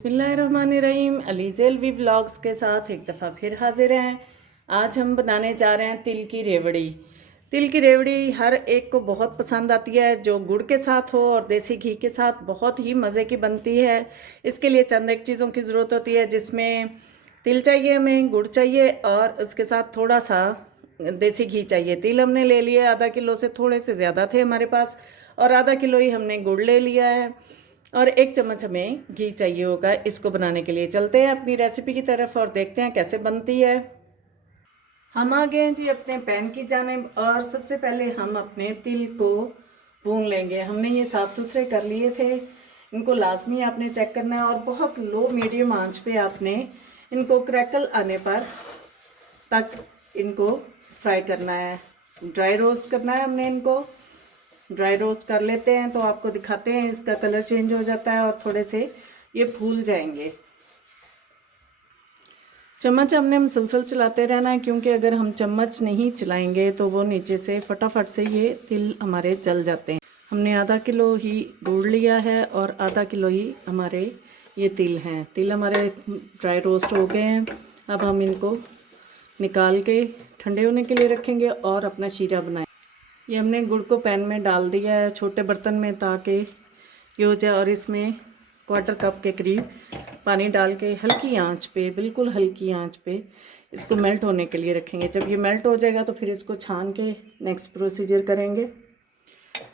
बिस्मिल्लाहिर्रहमानिर्रहीम। अलीज़ेल्वी व्लॉग्स के साथ एक दफ़ा फिर हाजिर हैं। आज हम बनाने जा रहे हैं तिल की रेवड़ी। तिल की रेवड़ी हर एक को बहुत पसंद आती है, जो गुड़ के साथ हो और देसी घी के साथ बहुत ही मज़े की बनती है। इसके लिए चंद एक चीज़ों की ज़रूरत होती है, जिसमें तिल चाहिए, हमें गुड़ चाहिए और उसके साथ थोड़ा सा देसी घी चाहिए। तिल हमने ले लिया आधा किलो से थोड़े से ज़्यादा थे हमारे पास, और आधा किलो ही हमने गुड़ ले लिया है, और 1 चम्मच हमें घी चाहिए होगा इसको बनाने के लिए। चलते हैं अपनी रेसिपी की तरफ और देखते हैं कैसे बनती है। हम आ गए हैं जी अपने पैन की जानिब, और सबसे पहले हम अपने तिल को भून लेंगे। हमने ये साफ़ सुथरे कर लिए थे। इनको लाजमी आपने चेक करना है, और बहुत लो मीडियम आंच पे आपने इनको क्रैकल आने पर तक इनको फ्राई करना है। ड्राई रोस्ट करना है हमने इनको। ड्राई रोस्ट कर लेते हैं तो आपको दिखाते हैं, इसका कलर चेंज हो जाता है और थोड़े से ये फूल जाएंगे। चम्मच हमने मुसलसल चलाते रहना है, क्योंकि अगर हम चम्मच नहीं चलाएंगे तो वो नीचे से फटाफट से ये तिल हमारे जल जाते हैं। हमने आधा किलो ही गुड़ लिया है और आधा किलो ही हमारे ये तिल हैं। तिल हमारे ड्राई रोस्ट हो गए हैं। अब हम इनको निकाल के ठंडे होने के लिए रखेंगे और अपना शीरा बनाएं। ये हमने गुड़ को पैन में डाल दिया है छोटे बर्तन में, ताकि ये हो जाए, और इसमें 1/4 कप के करीब पानी डाल के हल्की आंच पे, बिल्कुल हल्की आंच पे इसको मेल्ट होने के लिए रखेंगे। जब ये मेल्ट हो जाएगा तो फिर इसको छान के नेक्स्ट प्रोसीजर करेंगे।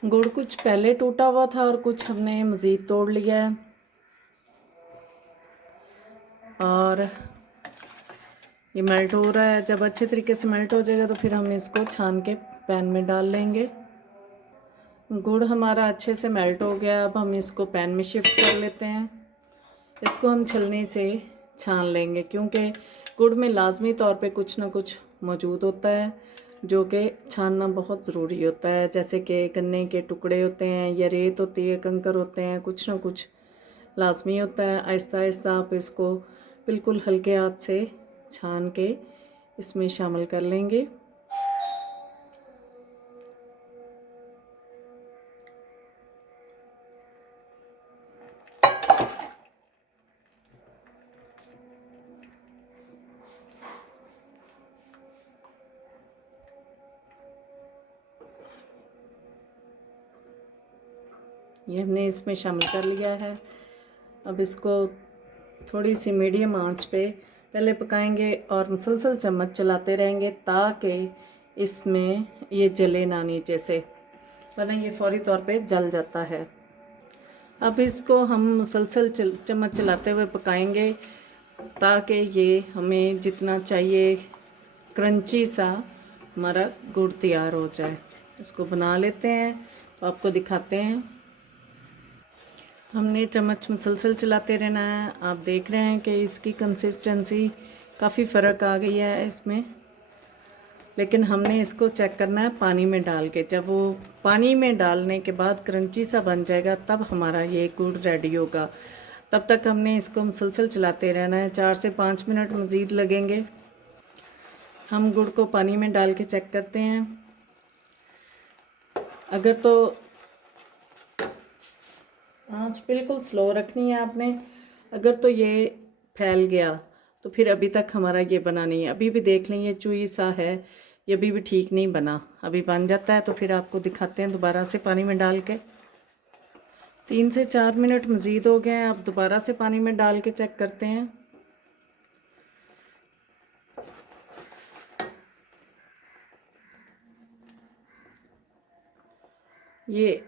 गुड़ कुछ पहले टूटा हुआ था और कुछ हमने मज़ीद तोड़ लिया है, और ये मेल्ट हो रहा है। जब अच्छे तरीके से मेल्ट हो जाएगा तो फिर हम इसको छान के पैन में डाल लेंगे। गुड़ हमारा अच्छे से मेल्ट हो गया। अब हम इसको पैन में शिफ्ट कर लेते हैं। इसको हम छलनी से छान लेंगे, क्योंकि गुड़ में लाजमी तौर पे कुछ ना कुछ मौजूद होता है, जो कि छानना बहुत ज़रूरी होता है। जैसे कि गन्ने के टुकड़े होते हैं, या रेत होती है, कंकर होते हैं, कुछ ना कुछ लाजमी होता है। आहिस्ता आहिस्ता आप इसको बिल्कुल हल्के हाथ से छान के इसमें शामिल कर लेंगे। ये हमने इसमें शामिल कर लिया है। अब इसको थोड़ी सी मीडियम आंच पे पहले पकाएंगे और मुसलसल चम्मच चलाते रहेंगे, ताकि इसमें ये जले ना नीचे से, वरना ये फौरी तौर पे जल जाता है। अब इसको हम मुसलसल चम्मच चलाते हुए पकाएंगे, ताकि ये हमें जितना चाहिए क्रंची सा हमारा गुड़ तैयार हो जाए। इसको बना लेते हैं तो आपको दिखाते हैं। हमने चम्मच मुसलसल चलाते रहना है। आप देख रहे हैं कि इसकी कंसिस्टेंसी काफ़ी फ़र्क आ गई है इसमें, लेकिन हमने इसको चेक करना है पानी में डाल के। जब वो पानी में डालने के बाद क्रंची सा बन जाएगा, तब हमारा ये गुड़ रेडी होगा। तब तक हमने इसको मुसलसल चलाते रहना है। 4 से 5 मिनट मज़ीद लगेंगे। हम गुड़ को पानी में डाल के चेक करते हैं। अगर तो आंच बिल्कुल स्लो रखनी है आपने। अगर तो ये फैल गया तो फिर अभी तक हमारा ये बना नहीं है। अभी भी देख लें, ये चुई सा है, ये अभी भी ठीक नहीं बना। अभी बन जाता है तो फिर आपको दिखाते हैं दोबारा से पानी में डाल के। 3 से 4 मिनट मज़ीद हो गए हैं। अब दोबारा से पानी में डाल के चेक करते हैं। ये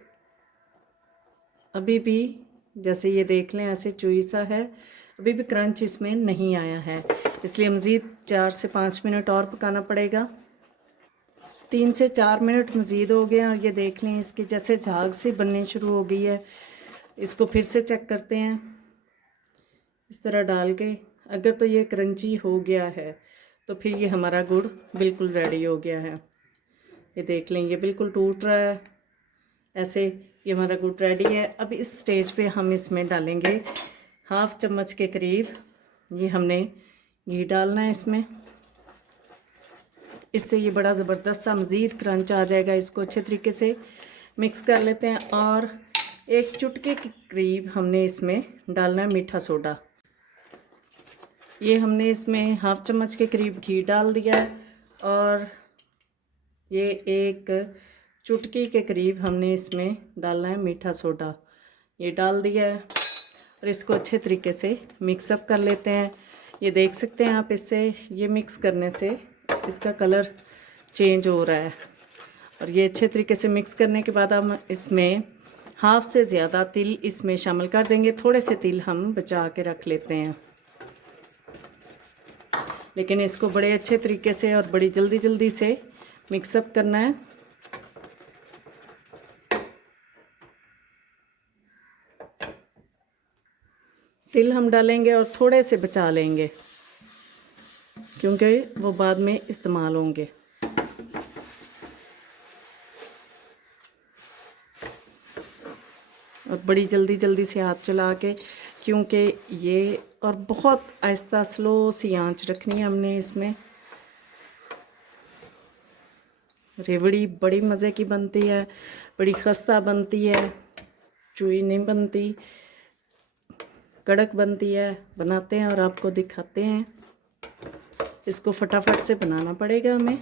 अभी भी, जैसे ये देख लें, ऐसे चुई सा है, अभी भी क्रंच इसमें नहीं आया है, इसलिए मज़ीद 4 से 5 मिनट और पकाना पड़ेगा। 3 से 4 मिनट मज़ीद हो गए, और ये देख लें इसकी जैसे झाग सी बननी शुरू हो गई है। इसको फिर से चेक करते हैं इस तरह डाल के। अगर तो ये क्रंची हो गया है तो फिर ये हमारा गुड़ बिल्कुल रेडी हो गया है। ये देख लें, ये बिल्कुल टूट रहा है ऐसे, ये हमारा गुड़ रेडी है। अब इस स्टेज पे हम इसमें डालेंगे 1/2 चम्मच के करीब, ये हमने घी डालना है इसमें। इससे ये बड़ा ज़बरदस्त सा मज़ीद क्रंच आ जाएगा। इसको अच्छे तरीके से मिक्स कर लेते हैं, और 1 चुटकी के करीब हमने इसमें डालना है मीठा सोडा। ये हमने इसमें हाफ चम्मच के करीब घी डाल दिया है और ये एक चुटकी के करीब हमने इसमें डालना है मीठा सोडा। ये डाल दिया है और इसको अच्छे तरीके से मिक्सअप कर लेते हैं। ये देख सकते हैं आप, इससे ये मिक्स करने से इसका कलर चेंज हो रहा है। और ये अच्छे तरीके से मिक्स करने के बाद हम इसमें हाफ से ज़्यादा तिल इसमें शामिल कर देंगे। थोड़े से तिल हम बचा के रख लेते हैं, लेकिन इसको बड़े अच्छे तरीके से और बड़ी जल्दी जल्दी से मिक्सअप करना है। तिल हम डालेंगे और थोड़े से बचा लेंगे क्योंकि वो बाद में इस्तेमाल होंगे। और बड़ी जल्दी जल्दी से हाथ चला के, क्योंकि ये और बहुत आहिस्ता स्लो सी आंच रखनी है हमने इसमें। रेवड़ी बड़ी मज़े की बनती है, बड़ी खस्ता बनती है, चुई नहीं बनती, कड़क बनती है। बनाते हैं और आपको दिखाते हैं। इसको फटाफट से बनाना पड़ेगा हमें।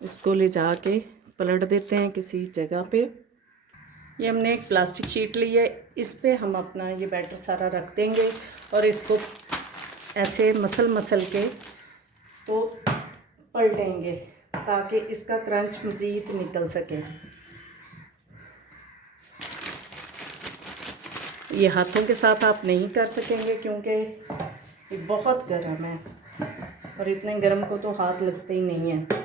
इसको ले जाके पलट देते हैं किसी जगह पे। ये हमने एक प्लास्टिक शीट ली है, इस पे हम अपना ये बैटर सारा रख देंगे और इसको ऐसे मसल के तो पलटेंगे ताकि इसका क्रंच मज़ीद निकल सके। ये हाथों के साथ आप नहीं कर सकेंगे क्योंकि ये बहुत गर्म है और इतने गर्म को तो हाथ लगते ही नहीं है।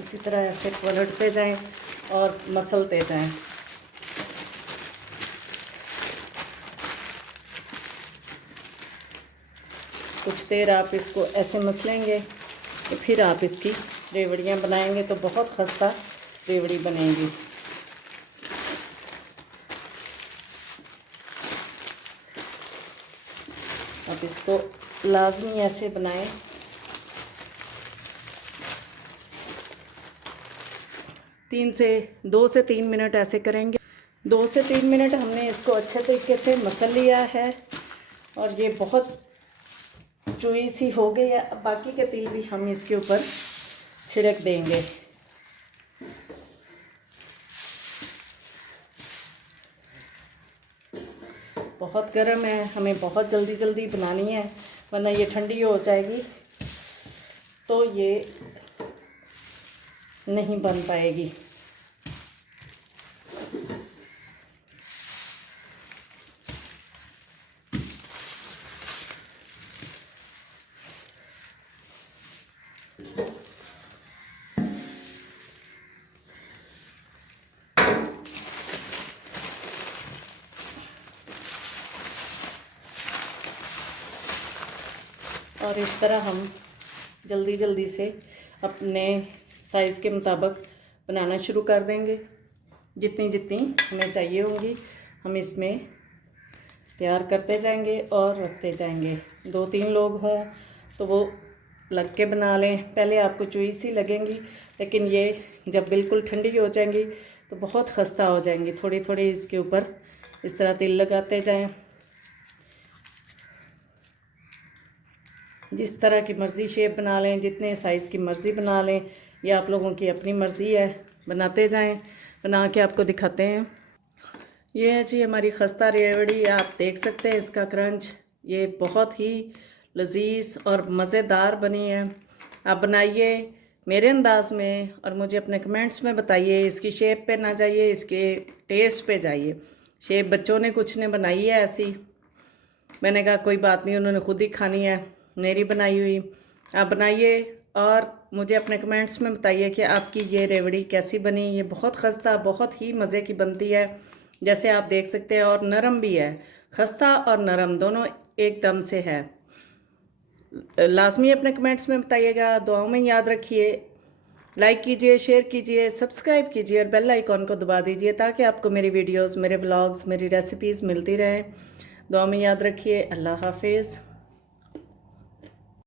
इसी तरह ऐसे पलटते जाएं और मसलते जाएं। कुछ देर आप इसको ऐसे मसलेंगे तो फिर आप इसकी रेवड़ियाँ बनाएंगे तो बहुत खस्ता रेवड़ी बनेगी। अब इसको लाजमी ऐसे बनाएं। दो से तीन मिनट ऐसे करेंगे। 2 से 3 मिनट हमने इसको अच्छे तरीके से मसल लिया है और ये बहुत चुई सी हो गई है। अब बाकी के तिल भी हम इसके ऊपर छिड़क देंगे। बहुत गर्म है, हमें बहुत जल्दी जल्दी बनानी है वरना ये ठंडी हो जाएगी तो ये नहीं बन पाएगी। और इस तरह हम जल्दी जल्दी से अपने साइज़ के मुताबिक बनाना शुरू कर देंगे। जितनी जितनी हमें चाहिए होंगी हम इसमें तैयार करते जाएंगे और रखते जाएंगे। 2-3 लोग हों तो वो लग के बना लें। पहले आपको चुई सी लगेंगी, लेकिन ये जब बिल्कुल ठंडी हो जाएंगी तो बहुत खस्ता हो जाएंगी। थोड़ी थोड़ी इसके ऊपर इस तरह तिल लगाते जाएं। जिस तरह की मर्ज़ी शेप बना लें, जितने साइज़ की मर्ज़ी बना लें, ये आप लोगों की अपनी मर्ज़ी है। बनाते जाएं, बना के आपको दिखाते हैं। ये है जी हमारी खस्ता रेवड़ी। आप देख सकते हैं इसका क्रंच, ये बहुत ही लजीज और मज़ेदार बनी है। आप बनाइए मेरे अंदाज़ में और मुझे अपने कमेंट्स में बताइए। इसकी शेप पे ना जाइए, इसके टेस्ट पे जाइए। शेप बच्चों ने कुछ ने बनाई है ऐसी, मैंने कहा कोई बात नहीं, उन्होंने खुद ही खानी है मेरी बनाई हुई। आप बनाइए और मुझे अपने कमेंट्स में बताइए कि आपकी ये रेवड़ी कैसी बनी। ये बहुत खस्ता, बहुत ही मज़े की बनती है जैसे आप देख सकते हैं, और नरम भी है। खस्ता और नरम दोनों एकदम से है। लाजमी अपने कमेंट्स में बताइएगा। दुआओं में याद रखिए। लाइक कीजिए, शेयर कीजिए, सब्सक्राइब कीजिए और बेल आइकॉन को दबा दीजिए ताकि आपको मेरी वीडियोस, मेरे व्लॉग्स, मेरी रेसिपीज़ मिलती रहें। दुआ में याद रखिए। अल्लाह हाफिज़।